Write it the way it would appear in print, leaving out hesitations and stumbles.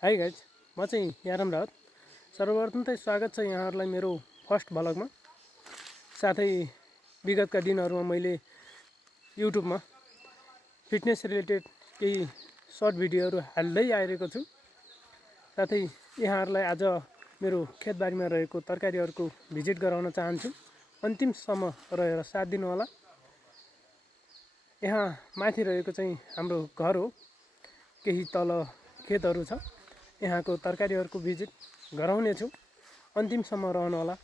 Hi guys, म चाहिँ यारम रावत। सर्वप्रथम त स्वागत छ यहाँहरूलाई मेरो फर्स्ट भ्लगमा। साथै विगतका दिनहरूमा मैले युट्युबमा फिटनेस रिलेटेड केही सर्ट भिडियोहरू हाल्दै आइरहेको छु। साथै यहाँहरूलाई आज मेरो खेतबारीमा रहेको तरकारीहरूको भिजिट गराउन चाहन्छु। अन्तिमसम्म रहेर साथ दिनुहोला। यहाँ माथि रहेको चाहिँ हाम्रो घर हो, केही तल खेतहरू छ। यहाँको तरकारीहरूको भिजिट गराउनेछु, अन्तिमसम्म रहनुहोला।